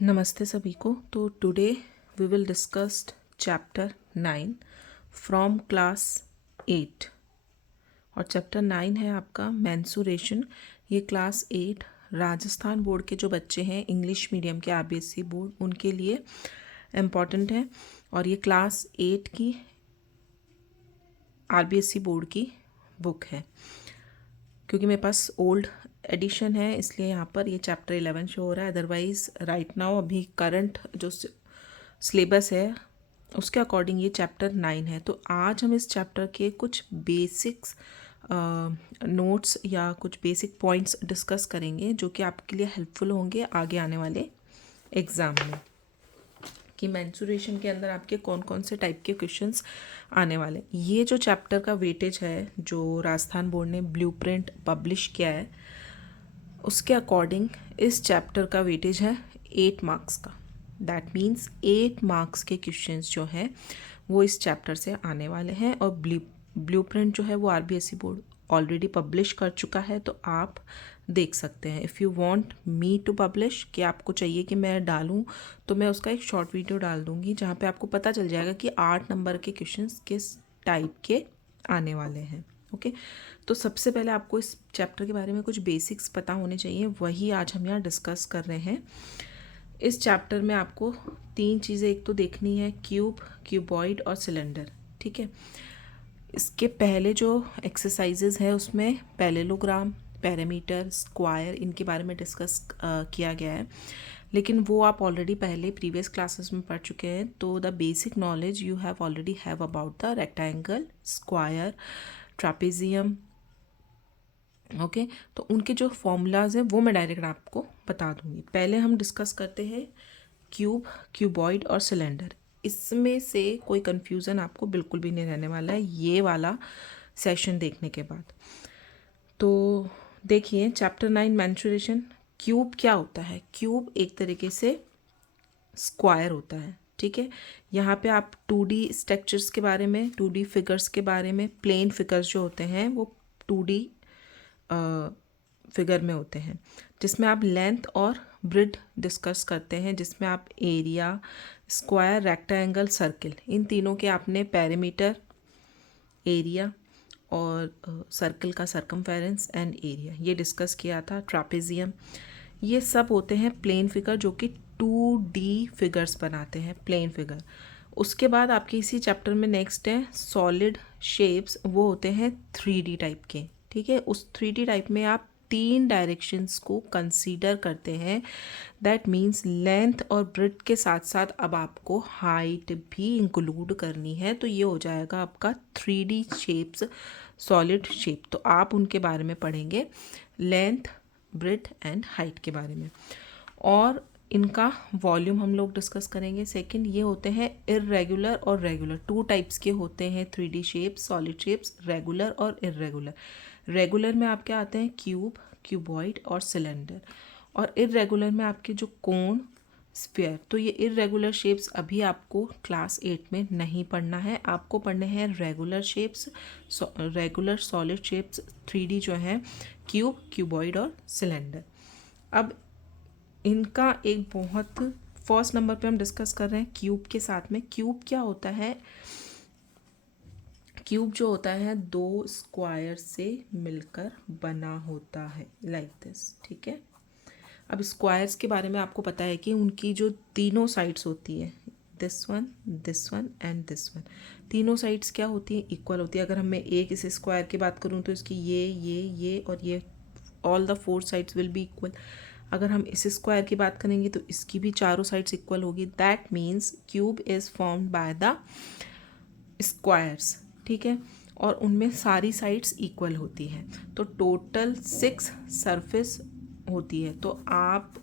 नमस्ते सभी को। तो today we will discuss chapter 9 from class 8 और चैप्टर 9 है आपका मेंसुरेशन। ये क्लास 8 राजस्थान बोर्ड के जो बच्चे हैं इंग्लिश मीडियम के आईसीएसई बोर्ड उनके लिए इम्पॉर्टेंट है और ये क्लास 8 की आईसीएसई बोर्ड की बुक है। क्योंकि मेरे पास ओल्ड एडिशन है इसलिए यहाँ पर ये चैप्टर 11 शो हो रहा है। अदरवाइज़ राइट नाउ अभी करंट जो सिलेबस है उसके अकॉर्डिंग ये चैप्टर 9 है। तो आज हम इस चैप्टर के कुछ बेसिक्स नोट्स या कुछ बेसिक पॉइंट्स डिस्कस करेंगे जो कि आपके लिए हेल्पफुल होंगे आगे आने वाले एग्ज़ाम में, कि मेंसुरेशन के अंदर आपके कौन कौन से टाइप के क्वेश्चंस आने वाले। ये जो चैप्टर का वेटेज है जो राजस्थान बोर्ड ने ब्लूप्रिंट पब्लिश किया है उसके अकॉर्डिंग इस चैप्टर का वेटेज है 8 मार्क्स का। दैट मीन्स 8 मार्क्स के क्वेश्चंस जो हैं वो इस चैप्टर से आने वाले हैं। और ब्लूप्रिंट जो है वो आईसीएसई बोर्ड ऑलरेडी पब्लिश कर चुका है, तो आप देख सकते हैं। If you want me to publish, कि आपको चाहिए कि मैं डालूं, तो मैं उसका एक शॉर्ट वीडियो डाल दूंगी जहाँ पे आपको पता चल जाएगा कि 8 नंबर के क्वेश्चंस किस टाइप के आने वाले हैं। ओके, तो सबसे पहले आपको इस चैप्टर के बारे में कुछ बेसिक्स पता होने चाहिए, वही आज हम यहाँ डिस्कस कर रहे हैं। इस चैप्टर में आपको 3 चीज़ें एक तो देखनी है, क्यूब, क्यूबॉइड और सिलेंडर। ठीक है, इसके पहले जो एक्सरसाइजेज है उसमें पैरेललोग्राम, पैरामीटर, स्क्वायर, इनके बारे में डिस्कस किया गया है, लेकिन वो आप ऑलरेडी पहले प्रीवियस क्लासेस में पढ़ चुके हैं। तो the basic knowledge you have already have about the rectangle, square, trapezium. Okay, तो उनके जो फॉर्मूलाज हैं वो मैं डायरेक्ट आपको बता दूंगी। पहले हम डिस्कस करते हैं क्यूब, क्यूबॉइड और सिलेंडर। इसमें से कोई कन्फ्यूज़न आपको बिल्कुल भी नहीं रहने वाला है ये वाला सेशन देखने के बाद। तो देखिए चैप्टर 9 मेंसुरेशन। क्यूब क्या होता है? क्यूब एक तरीके से स्क्वायर होता है। ठीक है, यहाँ पे आप 2D स्ट्रक्चर्स के बारे में, 2D फिगर्स के बारे में, प्लेन फिगर्स जो होते हैं वो 2D फिगर में होते हैं, जिसमें आप लेंथ और ब्रेड्थ डिस्कस करते हैं, जिसमें आप एरिया, स्क्वायर, रेक्टेंगल, सर्किल, इन तीनों के आपने पेरीमीटर, एरिया और सर्किल का सरकमफेरेंस एंड एरिया ये डिस्कस किया था। ट्रापेजियम, ये सब होते हैं प्लेन फिगर जो कि 2D फिगर्स बनाते हैं, प्लेन फिगर। उसके बाद आपके इसी चैप्टर में नेक्स्ट है सॉलिड शेप्स, वो होते हैं 3D टाइप के। ठीक है, उस 3D टाइप में आप 3 डायरेक्शंस को कंसीडर करते हैं। दैट मीन्स लेंथ और ब्रेड्थ के साथ साथ अब आपको हाइट भी इंक्लूड करनी है, तो ये हो जाएगा आपका 3D शेप्स, सॉलिड शेप। तो आप उनके बारे में पढ़ेंगे, लेंथ, ब्रेड्थ एंड हाइट के बारे में। और इनका वॉल्यूम हम लोग डिस्कस करेंगे। सेकंड, ये होते हैं इर्रेगुलर और रेगुलर। 2 टाइप्स के होते हैं 3D shapes, solid shapes, regular और इर्रेगुलर। रेगुलर में आपके आते हैं क्यूब, क्यूबॉइड और सिलेंडर। और इर्रेगुलर में आपके जो कोन, स्फीयर। तो ये इर्रेगुलर शेप्स अभी आपको क्लास 8 में नहीं पढ़ना है, आपको पढ़ने हैं regular shapes, regular solid shapes 3D जो हैं, क्यूब, क्यूबॉइड और सिलेंडर। अब इनका एक बहुत फर्स्ट नंबर पे हम डिस्कस कर रहे हैं क्यूब के साथ में। क्यूब क्या होता है? क्यूब जो होता है 2 स्क्वायर से मिलकर बना होता है, लाइक दिस। ठीक है, अब स्क्वायर्स के बारे में आपको पता है कि उनकी जो तीनों साइड्स होती है, this one and this one, तीनों साइड्स क्या होती है? इक्वल होती है। अगर मैं एक इस स्क्वायर की बात करूँ तो इसकी ये और ये, all the 4 sides will be equal. अगर हम इस स्क्वायर की बात करेंगे तो इसकी भी चारों साइड्स इक्वल होगी। That means cube is formed by the squares. ठीक है, और उनमें सारी साइड्स इक्वल होती हैं। तो टोटल 6 सरफेस होती है। तो आप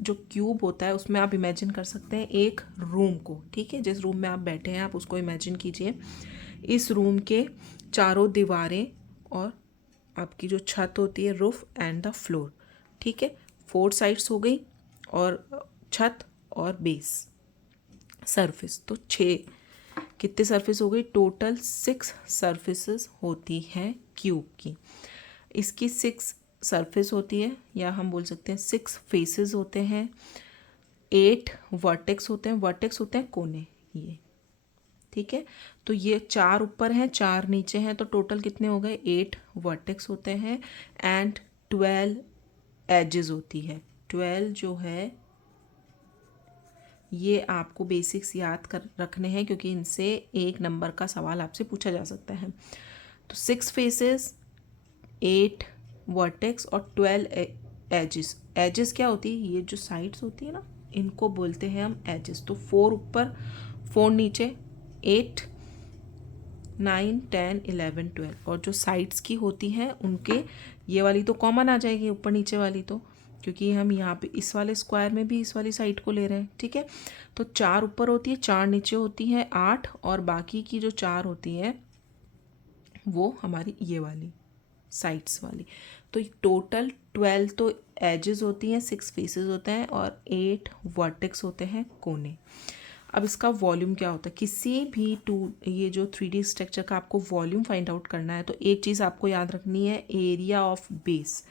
जो क्यूब होता है उसमें आप इमेजिन कर सकते हैं एक रूम को। ठीक है, जिस रूम में आप बैठे हैं आप उसको इमेजिन कीजिए। इस रूम के चारों दीवारें और आपकी जो छत होती है, रूफ एंड द फ्लोर। ठीक है, 4 साइड्स हो गई और छत और बेस, सरफेस। तो 6 कितने सरफेस हो गई? टोटल 6 सरफेसेस होती हैं क्यूब की। इसकी 6 सरफेस होती है, या हम बोल सकते हैं 6 फेसेस होते हैं। 8 वर्टेक्स होते हैं, वर्टेक्स होते हैं कोने ये, ठीक है। तो ये 4 ऊपर हैं 4 नीचे हैं, तो टोटल कितने हो गए 8 वर्टेक्स होते हैं एंड 12 एजेस होती है। 12 जो है ये आपको बेसिक्स याद कर रखने हैं क्योंकि इनसे एक नंबर का सवाल आपसे पूछा जा सकता है। तो 6 फेसेस, 8 वर्टेक्स और 12 एजेस। एजेस क्या होती है, ये जो साइड्स होती है ना इनको बोलते हैं हम एजेस। तो 4 ऊपर 4 नीचे, 8 9 10 11 12, और जो साइड्स की होती हैं उनके ये वाली तो कॉमन आ जाएगी ऊपर नीचे वाली, तो क्योंकि हम यहाँ पे इस वाले स्क्वायर में भी इस वाली साइड को ले रहे हैं, ठीक है। तो 4 ऊपर होती है 4 नीचे होती है 8, और बाकी की जो 4 होती है वो हमारी ये वाली साइड्स वाली। तो टोटल 12 तो एजेस होती हैं, 6 फेसेस होते हैं और 8 वर्टेक्स होते हैं कोने। अब इसका वॉल्यूम क्या होता है, किसी भी ये जो 3D स्ट्रक्चर का आपको वॉल्यूम फाइंड आउट करना है तो एक चीज़ आपको याद रखनी है, area of base.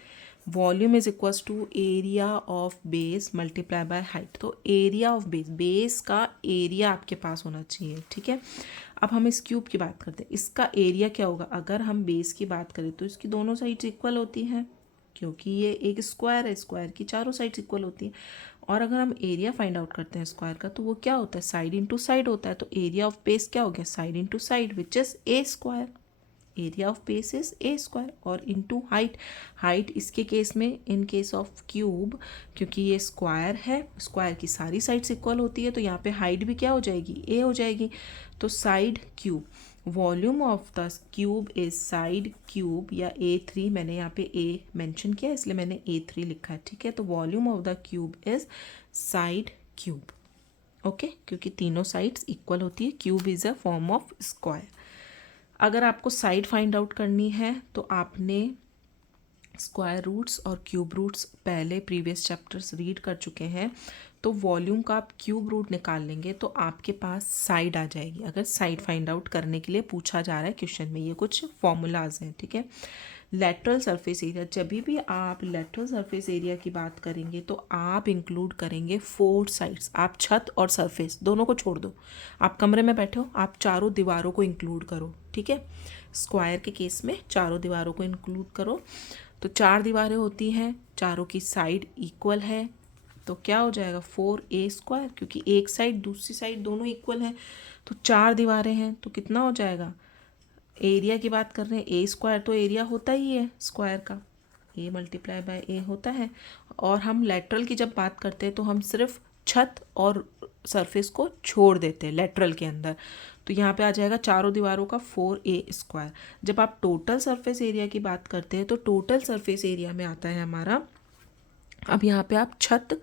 Volume is equals to area of base multiply by height. तो एरिया ऑफ बेस, बेस का एरिया आपके पास होना चाहिए, ठीक है। अब हम इस क्यूब की बात करते हैं, इसका एरिया क्या होगा। अगर हम बेस की बात करें तो इसकी दोनों साइड्स इक्वल होती हैं क्योंकि ये एक स्क्वायर है, स्क्वायर की चारों साइड्स इक्वल होती हैं। और अगर हम एरिया फाइंड आउट करते हैं स्क्वायर का तो वो क्या होता है, साइड इंटू साइड होता है। तो एरिया ऑफ बेस क्या हो गया, side into side which is a square. Area of base is a square. और इनटू हाइट, हाइट इसके केस में, इन केस ऑफ क्यूब क्योंकि ये स्क्वायर है, स्क्वायर की सारी साइड्स इक्वल होती है तो यहाँ पे हाइट भी क्या हो जाएगी, ए हो जाएगी। तो side cube, volume of the cube is side cube या A3, मैंने यहाँ पे ए मेंशन किया इसलिए मैंने A3 लिखा है, ठीक है। तो volume of the cube is side cube, okay, क्योंकि तीनों साइड्स इक्वल होती है। Cube is a form of square. अगर आपको साइड फाइंड आउट करनी है तो आपने स्क्वायर रूट्स और क्यूब रूट्स पहले प्रीवियस चैप्टर्स रीड कर चुके हैं। तो वॉल्यूम का आप क्यूब रूट निकाल लेंगे तो आपके पास साइड आ जाएगी, अगर साइड फाइंड आउट करने के लिए पूछा जा रहा है क्वेश्चन में। ये कुछ फॉर्मूलाज हैं, ठीक है। लेटरल सरफेस एरिया, जब भी आप लेटरल सरफेस एरिया की बात करेंगे तो आप इंक्लूड करेंगे 4 साइड्स। आप छत और सरफेस दोनों को छोड़ दो, आप कमरे में बैठे हो, आप चारों दीवारों को इंक्लूड करो, ठीक है। स्क्वायर के केस में चारों दीवारों को इंक्लूड करो। तो 4 दीवारें होती हैं, चारों की साइड इक्वल है तो क्या हो जाएगा 4A स्क्वायर, क्योंकि एक साइड दूसरी साइड दोनों इक्वल हैं। तो 4 दीवारें हैं तो कितना हो जाएगा, एरिया की बात कर रहे हैं, ए स्क्वायर तो एरिया होता ही है स्क्वायर का, ए मल्टीप्लाई बाय ए होता है। और हम लेटरल की जब बात करते हैं तो हम सिर्फ छत और सरफेस को छोड़ देते हैं लेटरल के अंदर। तो यहाँ पे आ जाएगा चारों दीवारों का 4A स्क्वायर। जब आप टोटल सरफेस एरिया की बात करते हैं तो टोटल सरफेस एरिया में आता है हमारा, अब यहाँ पे आप छत,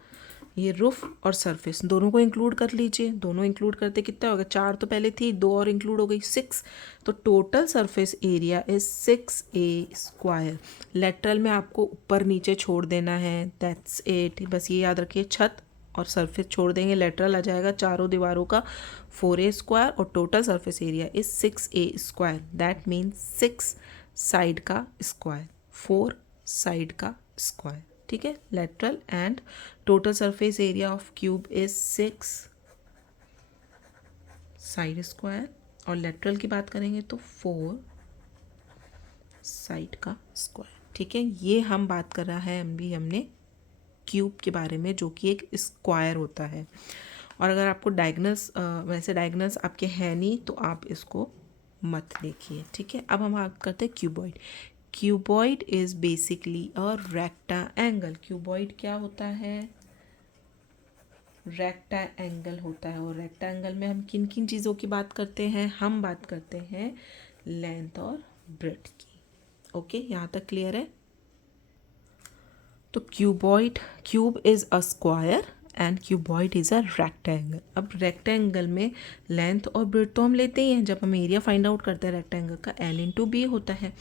ये रूफ और सरफेस दोनों को इंक्लूड कर लीजिए। दोनों इंक्लूड करते कितना होगा, 4 तो पहले थी, 2 और इंक्लूड हो गई 6। तो total surface area is 6A square. Lateral में आपको ऊपर नीचे छोड़ देना है, दैट्स इट। बस ये याद रखिए, छत और सरफेस छोड़ देंगे, लेटरल आ जाएगा चारों दीवारों का 4A स्क्वायर और total surface area is 6A square. That means 6 side का स्क्वायर, 4 साइड का स्क्वायर, ठीक है। Lateral and total surface area of cube is 6 side square, और लेटरल की बात करेंगे तो 4 साइड का स्क्वायर, ठीक है। ये हम बात कर रहा है हमने क्यूब के बारे में जो कि एक स्क्वायर होता है। और अगर आपको डायगनल्स, वैसे डायगनल्स आपके हैं नहीं तो आप इसको मत देखिए, ठीक है। अब हम बात करते हैं cuboid. Cuboid is basically a rectangle. Cuboid क्या होता है, रेक्टेंगल होता है। और रेक्टेंगल में हम किन किन चीज़ों की बात करते हैं, हम बात करते हैं लेंथ और ब्रेड्थ की, ओके। यहाँ तक क्लियर है। तो cuboid, cube is a square and cuboid is a rectangle. अब रेक्टेंगल में लेंथ और ब्रेड्थ तो हम लेते ही हैं, जब हम एरिया फाइंड आउट करते हैं रेक्टेंगल का L/B होता है।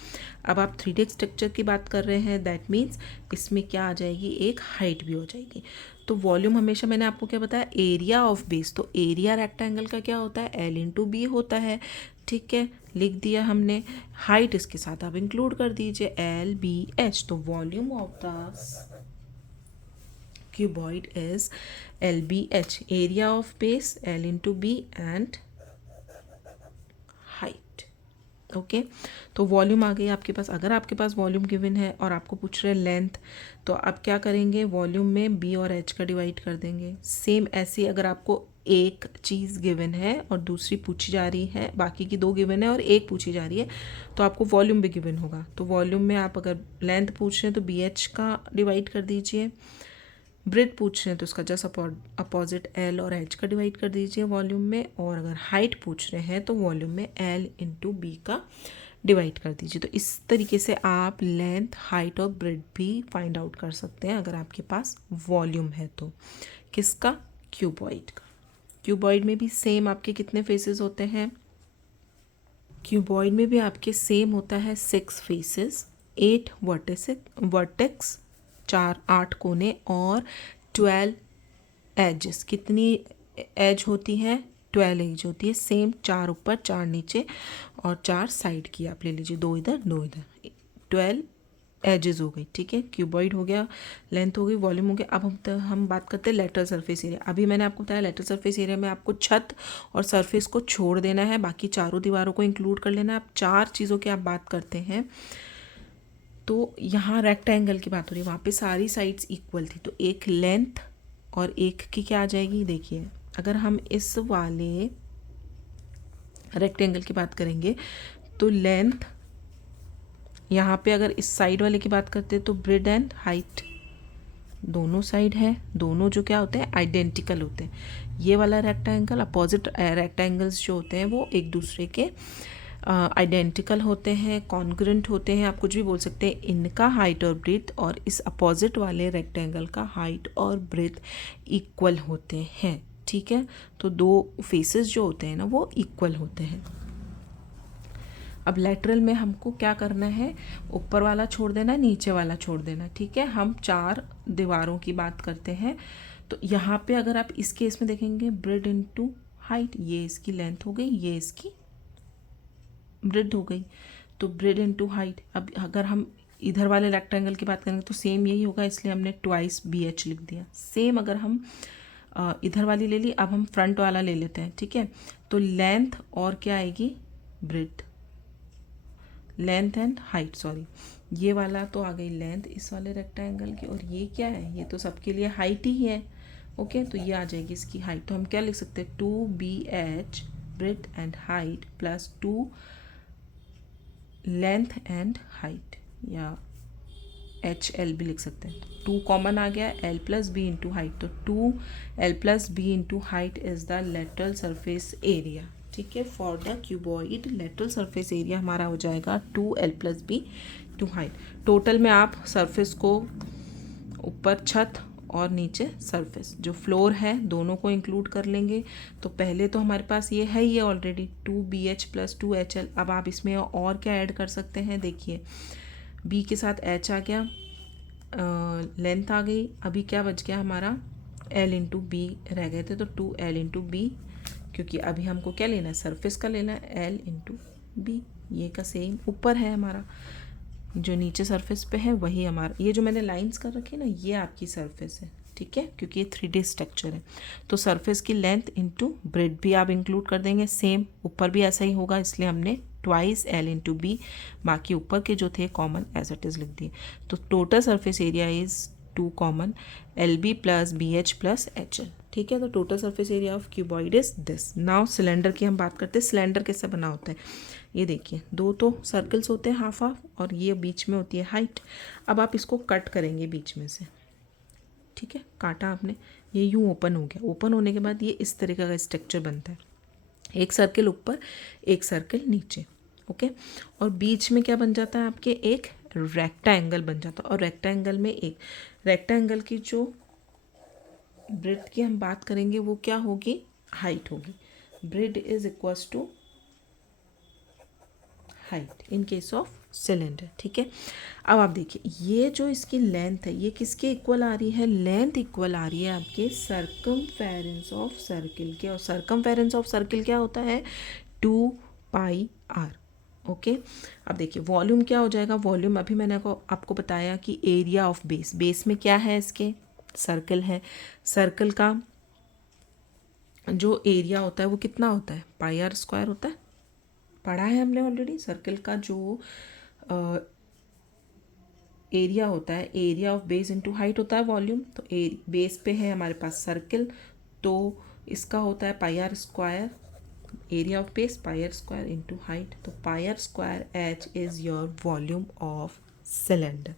अब आप 3D स्ट्रक्चर की बात कर रहे हैं, दैट मीन्स इसमें क्या आ जाएगी, एक हाइट भी हो जाएगी। तो वॉल्यूम हमेशा मैंने आपको क्या बताया, एरिया ऑफ बेस। तो एरिया रेक्टेंगल का क्या होता है, L/B होता है, ठीक है, लिख दिया हमने। हाइट इसके साथ आप इंक्लूड कर दीजिए LBH। तो volume of the cuboid is LBH, area of base L into B and height. Okay तो वॉल्यूम आ गई आपके पास. अगर आपके पास वॉल्यूम गिवन है और आपको पूछ रहे लेंथ, तो आप क्या करेंगे, वॉल्यूम में बी और एच का डिवाइड कर देंगे. सेम ऐसे ही अगर आपको एक चीज़ गिवन है और दूसरी पूछी जा रही है, बाकी की दो गिवन है और एक पूछी जा रही है, तो आपको वॉल्यूम भी गिवन होगा. तो वॉल्यूम में आप अगर लेंथ पूछ रहे हैं तो बी एच का डिवाइड कर दीजिए. ब्रेथ पूछ रहे हैं तो उसका जस्ट अपोजिट एल और एच का डिवाइड कर दीजिए वॉल्यूम में. और अगर हाइट पूछ रहे हैं तो वॉल्यूम में एल इंटू बी का डिवाइड कर दीजिए. तो इस तरीके से आप लेंथ, हाइट और ब्रेथ भी फाइंड आउट कर सकते हैं अगर आपके पास वॉल्यूम है तो. किसका? क्यूबॉइड का. क्यूबॉइड में भी सेम आपके कितने फेसेस होते हैं? क्यूबॉइड में भी आपके सेम होता है 6 फेसेस, 8 वर्टेक्स, 8 कोने और 12 एजेस. कितनी एज होती है? 12 एज होती है. सेम 4 ऊपर 4 नीचे और 4 साइड की आप ले लीजिए, 2 इधर 2 इधर. 12 एजेस हो गई. ठीक है, क्यूबॉइड हो गया, लेंथ हो गई, वॉल्यूम हो गया. अब हम बात करते हैं लेटरल सरफेस एरिया. अभी मैंने आपको बताया लेटरल सरफेस एरिया में आपको छत और सरफेस को छोड़ देना है, बाकी चारों दीवारों को इंक्लूड कर लेना है. आप 4 चीज़ों की आप बात करते हैं. तो यहाँ रेक्टेंगल की बात हो रही है, वहाँ पे सारी साइड्स इक्वल थी, तो एक लेंथ और एक की क्या आ जाएगी. देखिए अगर हम इस वाले रेक्टेंगल की बात करेंगे तो लेंथ, यहाँ पे अगर इस साइड वाले की बात करते हैं तो ब्रेड एंड हाइट दोनों साइड है, दोनों जो क्या होते हैं, आइडेंटिकल होते हैं. ये वाला रेक्टेंगल, अपोजिट रेक्टेंगल्स जो होते हैं वो एक दूसरे के आइडेंटिकल होते हैं, कॉन्ग्रुएंट होते हैं, आप कुछ भी बोल सकते हैं. इनका हाइट और ब्रेथ और इस अपोजिट वाले रेक्टेंगल का हाइट और ब्रेथ इक्वल होते हैं. ठीक है, तो दो फेसेस जो होते हैं ना वो इक्वल होते हैं. अब लेटरल में हमको क्या करना है, ऊपर वाला छोड़ देना, नीचे वाला छोड़ देना. ठीक है, हम 4 दीवारों की बात करते हैं. तो यहाँ पे अगर आप इस केस में देखेंगे, ब्रेड इनटू हाइट, ये इसकी लेंथ हो गई, ये इसकी ब्रेड हो गई. तो ब्रेड इनटू हाइट. अब अगर हम इधर वाले रेक्टेंगल की बात करेंगे तो सेम यही होगा, इसलिए हमने ट्वाइस बी एच लिख दिया. सेम अगर हम इधर वाली ले ली, अब हम फ्रंट वाला ले लेते हैं. ठीक है, तो लेंथ और क्या आएगी, bread, length and height. Sorry, ये वाला तो आ गई लेंथ इस वाले रेक्टेंगल की, और ये क्या है, ये तो सबके लिए हाइट ही है. ओके, तो ये आ जाएगी इसकी हाइट. तो हम क्या लिख सकते हैं, 2BH breadth and height plus 2 length and height, या HL भी लिख सकते हैं. 2 कॉमन आ गया, L plus B into height, तो 2L plus B into height is the lateral surface area. ठीक है, for the cuboid lateral surface area हमारा हो जाएगा 2L plus B to height. Total में आप सरफेस को ऊपर छत और नीचे सरफेस जो फ्लोर है दोनों को इंक्लूड कर लेंगे. तो पहले तो हमारे पास ये है, ये ऑलरेडी 2BH प्लस 2HL. अब आप इसमें और क्या ऐड कर सकते हैं, देखिए B के साथ H आ गया, लेंथ आ गई. अभी क्या बच गया हमारा, L इंटू बी रह गए थे, तो 2L इंटू बी, क्योंकि अभी हमको क्या लेना है, सरफेस का लेना है, L इंटू बी. ये का सेम ऊपर है हमारा, जो नीचे सरफेस पे है वही हमारा, ये जो मैंने लाइंस कर रखी है ना, ये आपकी सरफेस है. ठीक है, क्योंकि ये 3D स्ट्रक्चर है. तो सरफेस की लेंथ इंटू ब्रेड भी आप इंक्लूड कर देंगे. सेम ऊपर भी ऐसा ही होगा, इसलिए हमने ट्वाइस L इंटू बी, बाकी ऊपर के जो थे कॉमन एज इट इज़ लिख दिए. तो total surface area is 2 common LB plus BH plus HL. ठीक है, तो total surface area of cuboid is this. Now cylinder की हम बात करते हैं. सिलेंडर कैसे बना होता है, ये देखिए, 2 तो सर्कल्स होते हैं हाफ हाफ, और ये बीच में होती है हाइट. अब आप इसको कट करेंगे बीच में से. ठीक है, काटा आपने, ये यूँ ओपन हो गया. ओपन होने के बाद ये इस तरीके का स्ट्रक्चर बनता है, एक सर्कल ऊपर एक सर्कल नीचे. ओके, और बीच में क्या बन जाता है आपके, एक रेक्टेंगल बन जाता है. और रेक्टेंगल में एक रेक्टेंगल की जो ब्रेथ की हम बात करेंगे वो क्या होगी, हाइट होगी. Breadth is equals to height in case of cylinder. ठीक है, अब आप देखिए, ये जो इसकी लेंथ है ये किसके इक्वल आ रही है, लेंथ इक्वल आ रही है आपके सर्कमफेरेंस ऑफ सर्किल के. और सर्कमफेरेंस ऑफ सर्किल क्या होता है, 2πr. ओके, अब देखिए वॉल्यूम क्या हो जाएगा, वॉल्यूम अभी मैंने आपको बताया कि एरिया ऑफ बेस. बेस में क्या है इसके, सर्कल है, सर्कल का जो एरिया होता है वो कितना होता है, पाई आर स्क्वायर होता है, पढ़ा है हमने ऑलरेडी। सर्कल का जो एरिया होता है, area of base into height होता है वॉल्यूम। तो बेस पे है हमारे पास सर्कल, तो इसका होता है pi are square, area of base pi are square into height. तो pi are square h is your volume of cylinder.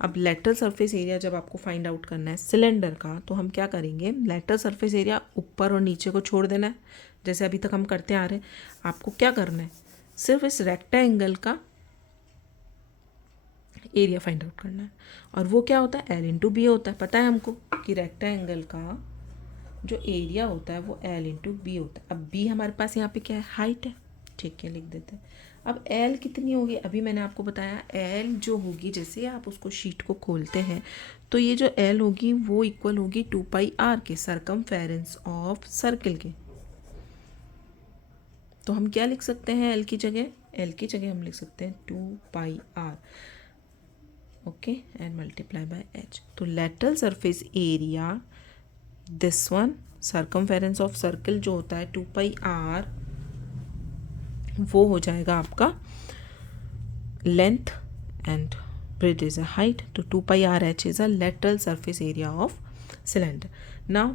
अब लेटरल सरफेस एरिया जब आपको फाइंड आउट करना है सिलेंडर का, तो हम क्या करेंगे, लेटरल सरफेस एरिया ऊपर और नीचे को छोड़ देना है, जैसे अभी तक हम करते आ रहे हैं। आपको क्या करना है, सिर्फ इस रेक्टेंगल का एरिया फाइंड आउट करना है, और वो क्या होता है, एल इंटू बी होता है। पता है हमको कि रेक्टेंगल का जो एरिया होता है वो एल इंटू बी होता है। अब बी हमारे पास यहाँ पे क्या है, हाइट है, ठीक है, लिख देते हैं। अब एल कितनी होगी, अभी मैंने आपको बताया एल जो होगी, जैसे आप उसको शीट को खोलते हैं तो ये जो एल होगी वो इक्वल होगी 2 पाई आर के, सरकमफेरेंस ऑफ सर्कल के। तो हम क्या लिख सकते हैं, एल की जगह हम लिख सकते हैं 2 pi r, okay, and multiply by h. तो lateral surface area this one, circumference of circle जो होता है 2 पाई आर, वो हो जाएगा आपका length and breadth is a height. तो 2 pi r h is a lateral surface area of cylinder. Now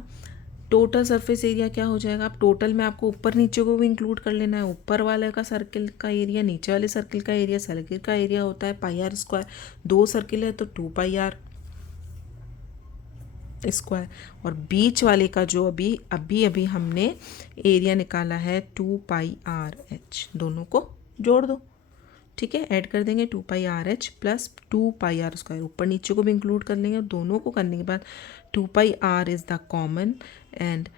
total surface area क्या हो जाएगा, अब टोटल में आपको ऊपर नीचे को भी इंक्लूड कर लेना है। ऊपर वाले का सर्कल का एरिया, नीचे वाले सर्कल का एरिया, सर्कल का एरिया होता है पाई आर स्क्वायर। 2 सर्कल है तो 2 पाई आर स्क्वायर, और बीच वाले का जो अभी हमने एरिया निकाला है 2 पाई आर एच, दोनों को जोड़ दो, ठीक है, ऐड कर देंगे 2 pi r h plus 2 pi are square, ऊपर नीचे को भी इंक्लूड कर लेंगे। दोनों को करने के बाद 2 pi r is the common, and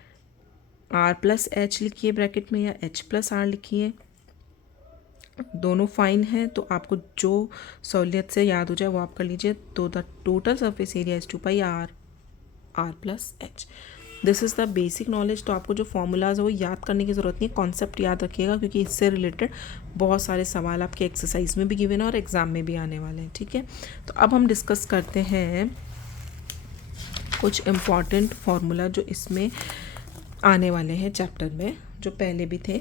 r plus h लिखिए ब्रैकेट में, या एच प्लस आर लिखिए, दोनों फाइन है। तो आपको जो सहूलियत से याद हो जाए वो आप कर लीजिए। तो the total surface area is 2 pi R plus H. This is the basic knowledge. तो आपको जो फॉर्मूलाज है वो याद करने की ज़रूरत नहीं है, कॉन्सेप्ट याद रखिएगा, क्योंकि इससे रिलेटेड बहुत सारे सवाल आपके एक्सरसाइज में भी गिवन है और एग्ज़ाम में भी आने वाले हैं, ठीक है। तो अब हम डिस्कस करते हैं कुछ इम्पॉर्टेंट फार्मूला जो इसमें आने वाले हैं चैप्टर में, जो पहले भी थे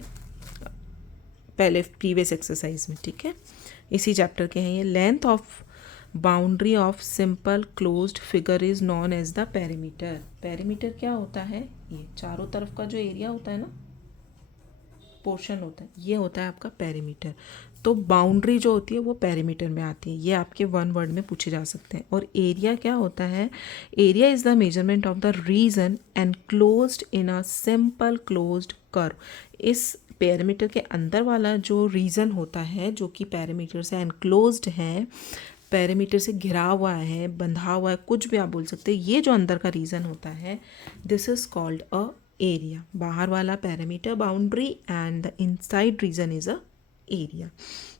पहले प्रीवियस एक्सरसाइज में, ठीक है, इसी चैप्टर के हैं ये। Length of boundary of simple closed figure is known as the perimeter. Perimeter क्या होता है, ये चारों तरफ का जो एरिया होता है ना, पोर्शन होता है, ये होता है आपका पेरीमीटर। तो बाउंड्री जो होती है वो पेरीमीटर में आती है, ये आपके वन वर्ड में पूछे जा सकते हैं। और एरिया क्या होता है, area is the measurement of the region enclosed in a simple closed curve. इस पेरीमीटर के अंदर वाला जो रीजन होता है, जो कि पेरीमीटर से एनक्लोज्ड है, पेरीमीटर से घिरा हुआ है, बंधा हुआ है, कुछ भी आप बोल सकते हैं, ये जो अंदर का रीजन होता है, this is called a area. बाहर वाला perimeter boundary and the inside region is a area.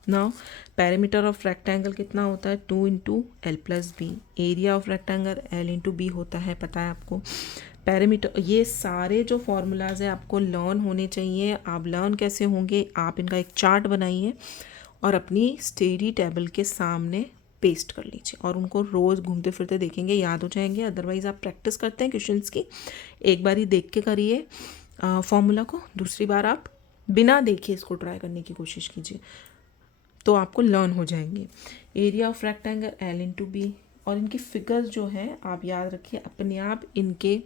Now perimeter of rectangle कितना होता है, 2 into L plus B. Area of rectangle L into B होता है, पता है आपको। पेरीमीटर, ये सारे जो फॉर्मूलाज है आपको लर्न होने चाहिए। आप लर्न कैसे होंगे, आप इनका एक चार्ट बनाइए और अपनी स्टडी टेबल के सामने पेस्ट कर लीजिए, और उनको रोज़ घूमते फिरते देखेंगे, याद हो जाएंगे। अदरवाइज़ आप प्रैक्टिस करते हैं क्वेश्चंस की, एक बार ही देख के करिए फॉर्मूला को, दूसरी बार आप बिना देखे इसको ट्राई करने की कोशिश कीजिए, तो आपको लर्न हो जाएंगे। Area of rectangle L into B, और इनकी फिगर्स जो हैं आप याद रखिए, अपने आप इनके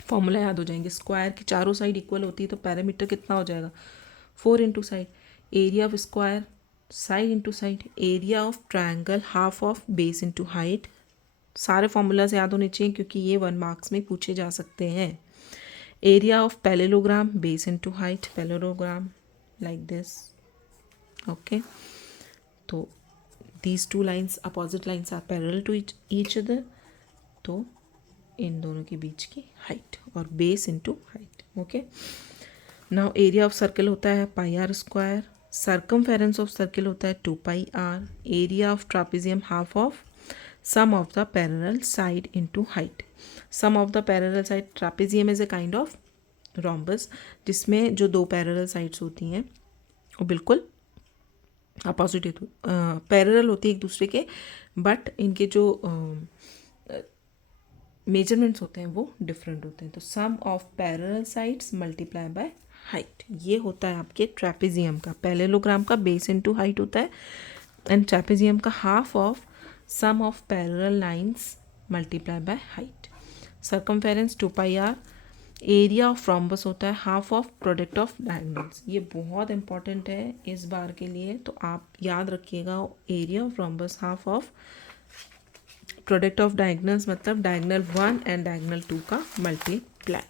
फॉर्मूला याद हो जाएंगे। स्क्वायर की चारों साइड इक्वल होती है तो पैरामीटर कितना हो जाएगा, 4 into side. Area of square side into side. Area of triangle half of base into height. सारे फॉर्मूलाज याद होने चाहिए क्योंकि ये 1 मार्क्स में पूछे जा सकते हैं। Area of parallelogram base into height, parallelogram like this, okay. तो these two lines, opposite lines are parallel to each other, तो इन दोनों के बीच की हाइट, और base into height, okay. Now area of circle होता है pi are square, circumference of circle होता है 2 pi r, area of trapezium half of sum of the parallel side into height. Sum of the parallel side, trapezium is a kind of rhombus, जिसमें जो 2 parallel sides होती हैं वो बिल्कुल opposite parallel होती है एक दूसरे के, बट इनके जो मेजरमेंट्स होते हैं वो डिफरेंट होते हैं। तो sum of parallel sides multiply by height, ये होता है आपके ट्रेपेजियम का पैरेललोग्राम का बेस इनटू हाइट होता है, एंड ट्रेपेजियम का half of sum of parallel lines multiply by height. Circumference 2πr, area of rhombus होता है half of product of diagonals. ये बहुत इंपॉर्टेंट है इस बार के लिए, तो आप याद रखिएगा area of rhombus half of product of diagonals, मतलब डायगोनल 1 एंड डायगोनल 2 का मल्टीप्लाई।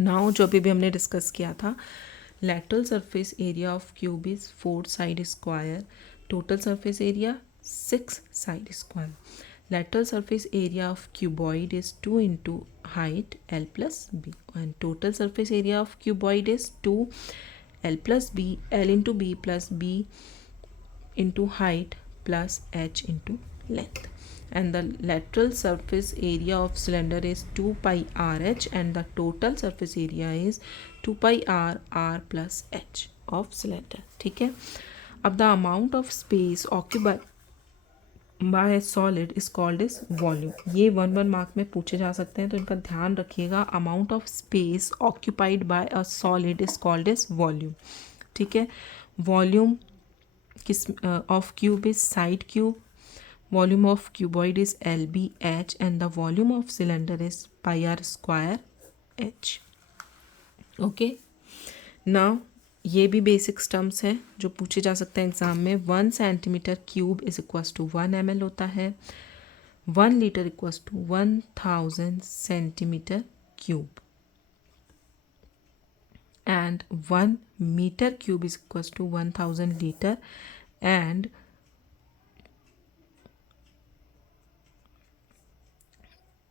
नाउ जो अभी भी हमने डिस्कस किया था, lateral surface area of cube is 4 side square, total surface area 6 side square. Lateral surface area of cuboid is 2 into height L plus B, and total surface area of cuboid is 2 L plus B, L into B plus B into height plus H into length. And the lateral surface area of cylinder is 2 pi RH, and the total surface area is 2 pi R plus H of cylinder। ठीक है, अब the amount of space occupied by a solid is called as volume। ये 1 mark में पूछे जा सकते हैं, तो इनका ध्यान रखिएगा। amount of space occupied by a solid is called as volume। ठीक है, volume किस of cube is side cube, volume of cuboid is LBH, and the volume of cylinder is pi r square H। Okay, now ये भी basic terms हैं जो पूछे जा सकते हैं एग्जाम में। 1 centimetre cube is equals to 1 ml होता है, 1 litre equals to 1000 centimetre cube, and 1 metre cube is equals to 1000 litre, and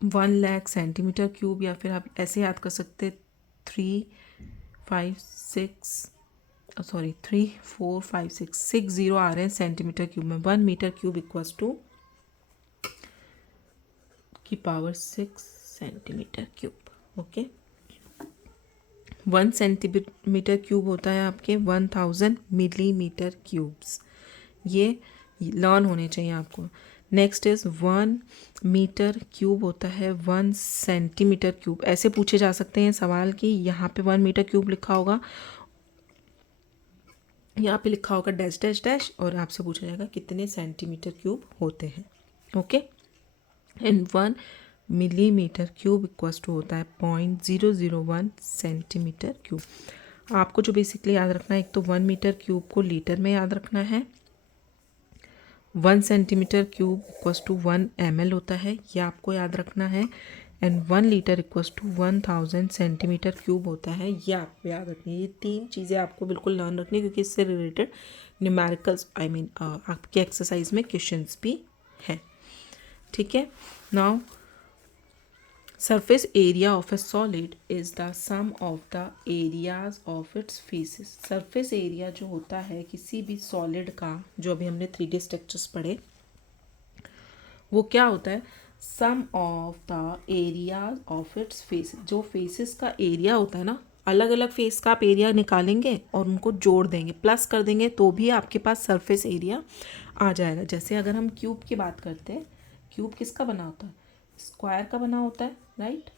1 lakh centimetre cube, या फिर आप ऐसे याद कर सकते 3 4 5 6 0 आ रहे हैं सेंटीमीटर क्यूब में। 1 मीटर क्यूब इक्वल्स टू की power 6 centimetre cube. Okay, 1 centimetre cube होता है आपके 1000 मिलीमीटर क्यूब्स। ये लर्न होने चाहिए आपको। नेक्स्ट इज 1 मीटर क्यूब होता है 1 सेंटीमीटर क्यूब। ऐसे पूछे जा सकते हैं सवाल कि यहाँ पे 1 मीटर क्यूब लिखा होगा, यहाँ पे लिखा होगा डैश डैश डैश, और आपसे पूछा जाएगा कितने सेंटीमीटर क्यूब होते हैं। Okay, and 1 millimetre cube equals to होता है 0.001 सेंटीमीटर क्यूब। आपको जो बेसिकली याद रखना है, एक तो 1 मीटर क्यूब को लीटर में याद रखना है, 1 centimetre cube equals to 1 ml होता है, ये आपको याद रखना है, and 1 litre equals to 1000 centimetre cube होता है, ये आपको याद रखनी है। ये 3 चीज़ें आपको बिल्कुल लर्न रखनी है, क्योंकि इससे रिलेटेड न्यूमेरिकल्स आपके एक्सरसाइज में क्वेश्चंस भी हैं। ठीक है, now surface area of a solid is the sum of the areas of its faces। surface area जो होता है किसी भी solid का, जो अभी हमने 3D स्ट्रक्चर्स पढ़े, वो क्या होता है, sum of the areas of its faces। जो faces का एरिया होता है ना, अलग अलग फेस का आप एरिया निकालेंगे और उनको जोड़ देंगे, प्लस कर देंगे, तो भी आपके पास सरफेस एरिया आ जाएगा। जैसे अगर हम क्यूब की बात करते हैं, क्यूब किसका बना होता है, स्क्वायर का बना होता है, राइट,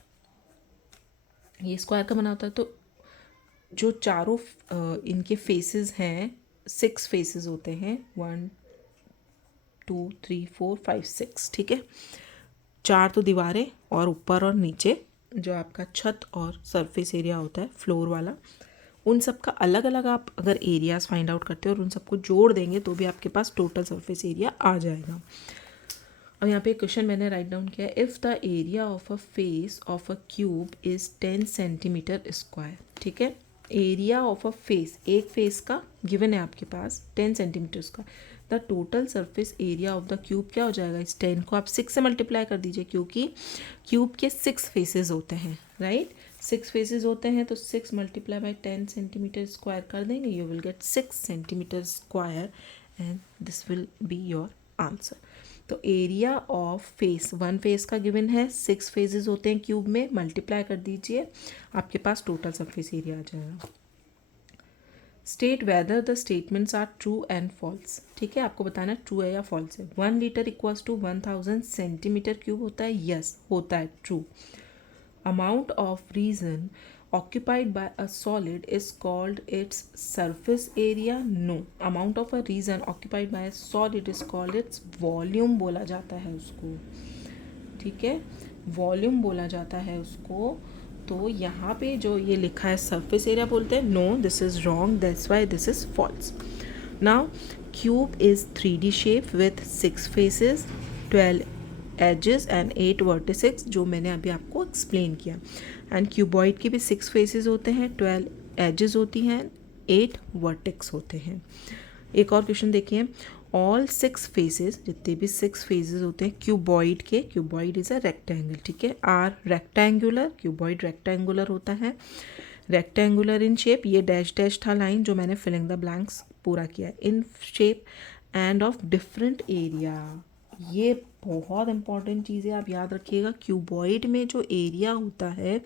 ये स्क्वायर का बना होता है। तो जो चारों इनके फेसेस हैं, 6 फेसेस होते हैं, 1 2 3 4 5 6। ठीक है, 4 तो दीवारें और ऊपर और नीचे जो आपका छत और सरफेस एरिया होता है फ्लोर वाला, उन सब का अलग अलग आप अगर एरियाज फाइंड आउट करते हो और उन सबको जोड़ देंगे, तो भी आपके पास टोटल सरफेस एरिया आ जाएगा। और यहाँ पे क्वेश्चन मैंने राइट डाउन किया है, if the area of a face of a cube is 10 centimetre square. ठीक है, एरिया ऑफ अ फेस, एक फेस का गिवन है आपके पास 10 centimetre square, the total surface area of the cube क्या हो जाएगा, इस 10 को आप 6 से मल्टीप्लाई कर दीजिए, क्योंकि क्यूब के 6 फेसेस होते हैं, राइट, 6 फेसेस होते हैं, तो 6 मल्टीप्लाई बाई 10 सेंटीमीटर स्क्वायर कर देंगे, you will get 6 centimetre square, and this will be your answer. तो एरिया ऑफ फेस, 1 फेस का गिवन है, 6 फेजेस होते हैं क्यूब में, मल्टीप्लाई कर दीजिए, आपके पास टोटल सरफेस एरिया आ जाएगा। State whether the statements are true and false. ठीक है, आपको बताना ट्रू है या फॉल्स है। 1 litre equals to 1000 centimetre cube होता है, यस होता है, true. Amount of region occupied by a solid is called its surface area, no। amount of a region occupied by a solid is called its volume बोला जाता है उसको। ठीक है, वॉल्यूम बोला जाता है उसको। तो यहाँ पे जो ये लिखा है सरफेस एरिया बोलते हैं, no this is wrong, that's why this is false. Now cube is 3D shape with 6 faces, 12 edges and 8 vertices, जो मैंने अभी आपको एक्सप्लेन किया। एंड क्यूबॉइड के भी 6 फेसेस होते हैं, 12 एजेस होती हैं, 8 वर्टेक्स होते हैं। एक और क्वेश्चन देखिए, ऑल 6 फेसेस, जितने भी 6 फेसेस होते हैं क्यूबॉइड के, क्यूबॉइड इज़ अ रेक्टेंगल, ठीक है, आर रेक्टेंगुलर, क्यूबॉइड रेक्टेंगुलर होता है, रेक्टेंगुलर इन शेप, ये डैश डैश था लाइन जो मैंने फिलिंग द ब्लैंक्स पूरा किया, in shape end of different area. ये बहुत इंपॉर्टेंट चीज़ है, आप याद रखिएगा। क्यूबॉइड में जो एरिया होता है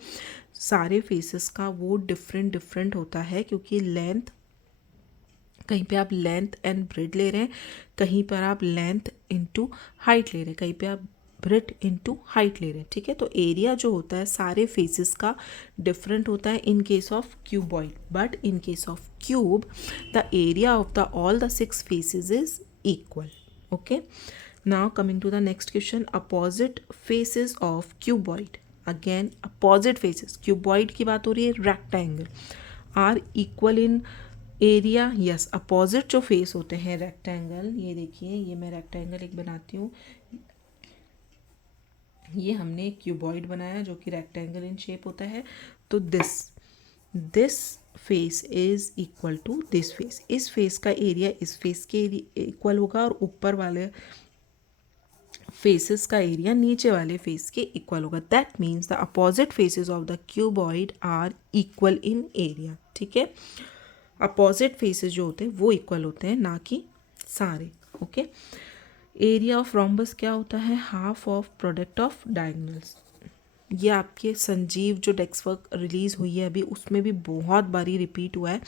सारे फेसेस का वो डिफरेंट डिफरेंट होता है, क्योंकि लेंथ, कहीं पे आप लेंथ एंड ब्रेड ले रहे हैं, कहीं पर आप लेंथ इनटू हाइट ले रहे हैं, कहीं पे आप ब्रेड इनटू हाइट ले रहे हैं। ठीक है, तो एरिया जो होता है सारे फेसेस का डिफरेंट होता है इन case of cuboid, but in case of cube the area of the all the 6 faces is equal. Okay, now coming to the next question, opposite faces of cuboid, again opposite faces, cuboid की बात हो रही है, rectangle are equal in area, yes opposite जो face होते हैं rectangle, ये देखिए, ये मैं rectangle एक बनाती हूँ, ये हमने क्यूबॉइड बनाया जो कि rectangle in shape होता है, तो this face is equal to this face, इस फेस का एरिया इस फेस के इक्वल होगा और ऊपर वाले फेसेस का एरिया नीचे वाले फेस के इक्वल होगा। That means the opposite faces of the cuboid are equal in area. ठीक है, अपोजिट फेसेस जो होते हैं वो इक्वल होते हैं, ना कि सारे। ओके, एरिया ऑफ रोम्बस क्या होता है, half of product of diagonals. ये आपके संजीव जो डेस्क वर्क रिलीज़ हुई है अभी, उसमें भी बहुत बारी रिपीट हुआ है,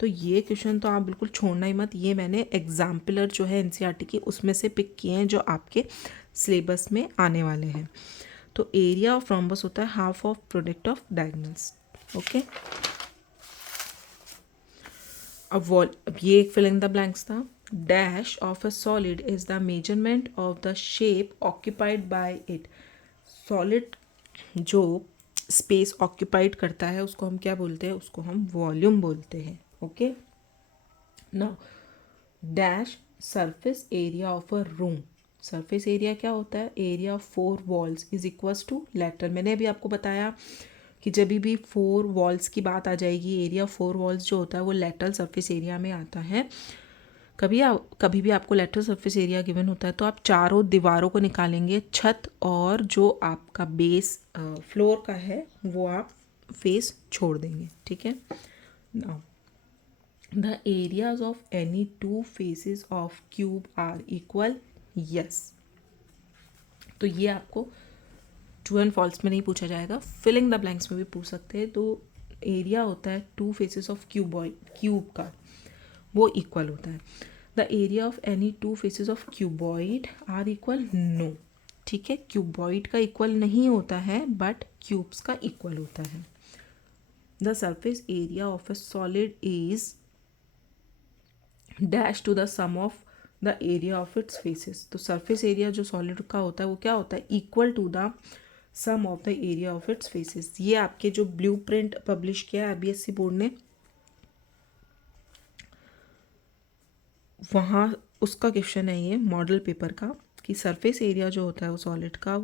तो ये क्वेश्चन तो आप बिल्कुल छोड़ना ही मत। ये मैंने एग्जाम्पलर जो है एनसीईआरटी की उसमें से पिक किए हैं जो आपके सिलेबस में आने वाले हैं। तो एरिया ऑफ रोम्बस होता है half of product of diagonals. Okay, अब ये एक फिल इन द ब्लैंक्स था। Dash of a solid is the measurement of the shape occupied by it. Solid जो स्पेस ऑक्यूपाइड करता है उसको हम क्या बोलते हैं, उसको हम वॉल्यूम बोलते हैं। Okay, now dash surface area of a room. Surface area क्या होता है, area of 4 walls is equals to lateral. मैंने अभी आपको बताया कि जब भी 4 वॉल्स की बात आ जाएगी, एरिया ऑफ 4 वॉल्स जो होता है वो लेटरल सरफेस एरिया में आता है। कभी भी आपको लेटरल सरफेस एरिया गिवन होता है तो आप चारों दीवारों को निकालेंगे, छत और जो आपका बेस फ्लोर का है वो आप फेस छोड़ देंगे। ठीक है, now the areas of any 2 faces of cube are equal, yes. तो ये आपको ट्रू एंड फॉल्स में नहीं पूछा जाएगा, फिलिंग द ब्लैंक्स में भी पूछ सकते हैं। तो एरिया होता है 2 फेसेस ऑफ क्यूब का, वो इक्वल होता है। The area of any 2 faces of cuboid are equal, no. ठीक है, क्यूबॉइड का इक्वल नहीं होता है बट क्यूब्स का इक्वल होता है। The surface area of a solid is dash to the sum of the area of its faces. तो सरफेस एरिया जो सॉलिड का होता है वो क्या होता है, equal to the sum of the area of its faces. ये आपके जो ब्लूप्रिंट पब्लिश किया है IBSC बोर्ड ने, वहाँ उसका क्वेश्चन है ये मॉडल पेपर का, कि सरफेस एरिया जो होता है वो सॉलिड का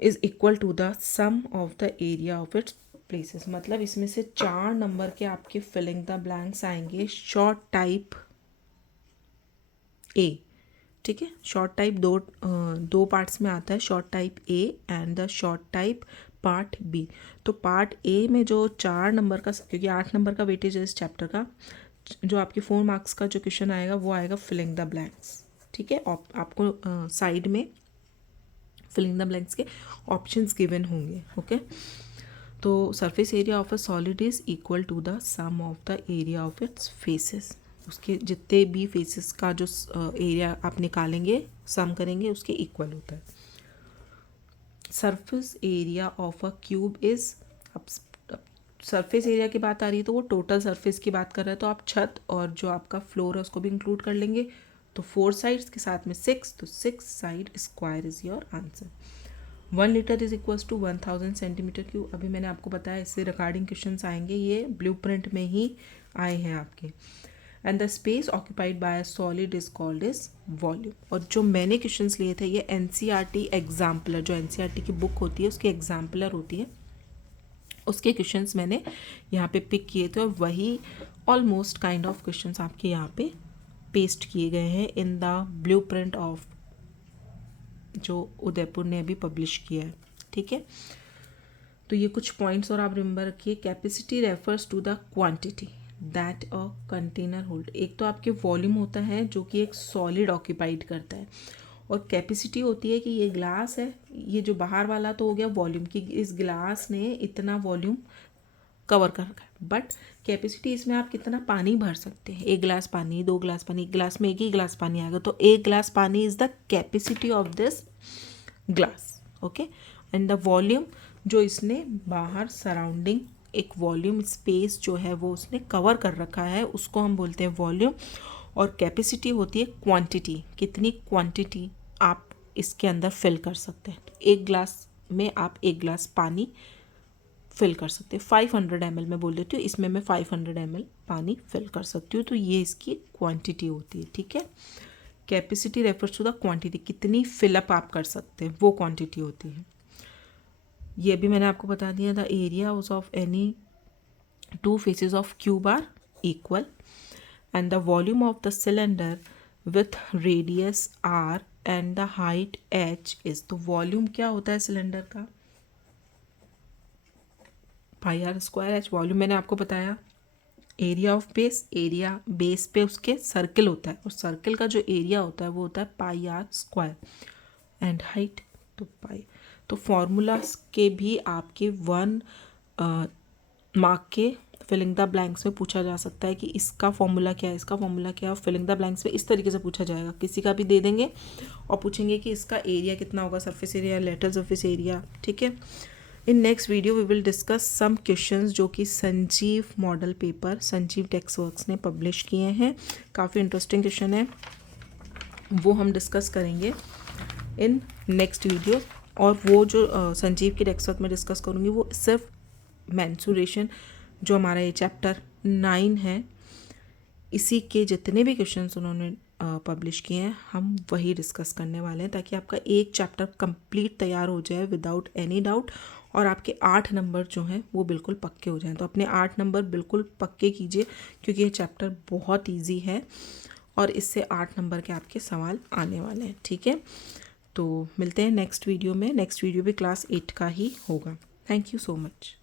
is equal to the sum of the area of its places. मतलब इसमें से 4 नंबर के आपके फिलिंग द ब्लैंक्स आएंगे शॉर्ट टाइप ए। ठीक है, शॉर्ट टाइप दो पार्ट्स में आता है, short type A and the short type part B. तो पार्ट ए में जो 4 नंबर का, क्योंकि 8 नंबर का वेटेज है इस चैप्टर का, जो आपके 4 मार्क्स का जो क्वेश्चन आएगा वो आएगा फिलिंग द ब्लैंक्स। ठीक है, आपको साइड में फिलिंग द ब्लैंक्स के ऑप्शंस गिवन होंगे। ओके, तो surface area of a solid is equal to the sum of the area of its faces, उसके जितने भी फेसेस का जो एरिया आप निकालेंगे सम करेंगे उसके इक्वल होता है। Surface area of a cube is, अब सरफेस एरिया की बात आ रही है तो वो टोटल सरफेस की बात कर रहा है, तो आप छत और जो आपका फ्लोर है उसको भी इंक्लूड कर लेंगे। तो 4 साइड्स के साथ में 6, तो 6 side square is your answer. 1 litre is equals to 1000 centimetre cube. अभी मैंने आपको बताया इससे रिगार्डिंग क्वेश्चंस आएंगे, ये ब्लूप्रिंट में ही आए हैं आपके। And the space occupied by a solid is called is volume. और जो मैंने क्वेश्चंस लिए थे ये एनसीईआरटी एग्जाम्पलर, जो एनसीईआरटी की बुक होती है उसकी एग्जाम्पलर होती है, उसके क्वेश्चंस मैंने यहाँ पे पिक किए थे और वही ऑलमोस्ट काइंड ऑफ क्वेश्चंस आपके यहाँ पे पेस्ट किए गए हैं इन द ब्लूप्रिंट ऑफ जो उदयपुर ने अभी पब्लिश किया है। ठीक है, तो ये कुछ पॉइंट्स और आप रिमेंबर रखिए। Capacity refers to the quantity that a container hold. एक तो आपके वॉल्यूम होता है जो कि एक सॉलिड ऑक्यूपाइड करता है, और कैपेसिटी होती है कि ये ग्लास है, ये जो बाहर वाला तो हो गया वॉल्यूम की, इस ग्लास ने इतना वॉल्यूम कवर कर रखा है। बट कैपेसिटी इसमें आप कितना पानी भर सकते हैं, 1 गिलास पानी, 2 गिलास पानी, एक गिलास में 1 ही गिलास पानी आएगा, तो 1 गिलास पानी is the capacity of this glass. Okay, and the volume जो इसने बाहर सराउंडिंग एक वॉल्यूम स्पेस जो है वो उसने कवर कर रखा है उसको हम बोलते हैं वॉल्यूम। और कैपेसिटी होती है क्वांटिटी, कितनी क्वांटिटी आप इसके अंदर फिल कर सकते हैं। 1 गिलास में आप 1 गिलास पानी फिल कर सकते हैं। 500 ml में बोल देती हूँ, इसमें मैं 500 ml पानी फिल कर सकती हूँ, तो ये इसकी क्वांटिटी होती है। ठीक है, capacity refers to the quantity, कितनी फिलअप आप कर सकते हैं वो क्वांटिटी होती है। ये भी मैंने आपको बता दिया, the area of any 2 faces of cube are equal and the volume of the cylinder with radius r and the height h is, तो वॉल्यूम क्या होता है सिलेंडर का, pi are square H. Volume मैंने आपको बताया। Area of base, area base पे उसके सर्किल होता है और सर्किल का जो एरिया होता है वो होता है pi are square, and height तो पाई। तो फॉर्मूलाज के भी आपके 1 मार्क के फिलिंग द ब्लैंक्स में पूछा जा सकता है कि इसका फॉर्मूला क्या है, इसका फॉर्मूला क्या है। फिलिंग द ब्लैंक्स में इस तरीके से पूछा जाएगा, किसी का भी दे देंगे और पूछेंगे कि इसका एरिया कितना होगा, surface area, lateral surface area. ठीक है, in next video we will discuss some questions जो कि Sanjeev model paper, Sanjeev text works ने पब्लिश किए हैं। काफ़ी इंटरेस्टिंग क्वेश्चन है, वो हम डिस्कस करेंगे इन नेक्स्ट वीडियो। और वो जो संजीव की टेक्स्ट वर्क में डिस्कस करूँगी वो सिर्फ मेंसुरेशन, जो हमारा ये चैप्टर 9 है, इसी के जितने भी क्वेश्चंस उन्होंने पब्लिश किए हैं हम वही डिस्कस करने वाले हैं, ताकि आपका एक चैप्टर कंप्लीट तैयार हो जाए विदाउट एनी डाउट, और आपके 8 नंबर जो हैं वो बिल्कुल पक्के हो जाएं। तो अपने 8 नंबर बिल्कुल पक्के कीजिए, क्योंकि ये चैप्टर बहुत ईजी है और इससे 8 नंबर के आपके सवाल आने वाले हैं। ठीक है, तो मिलते हैं नेक्स्ट वीडियो में। नेक्स्ट वीडियो भी क्लास 8 का ही होगा। Thank you so much.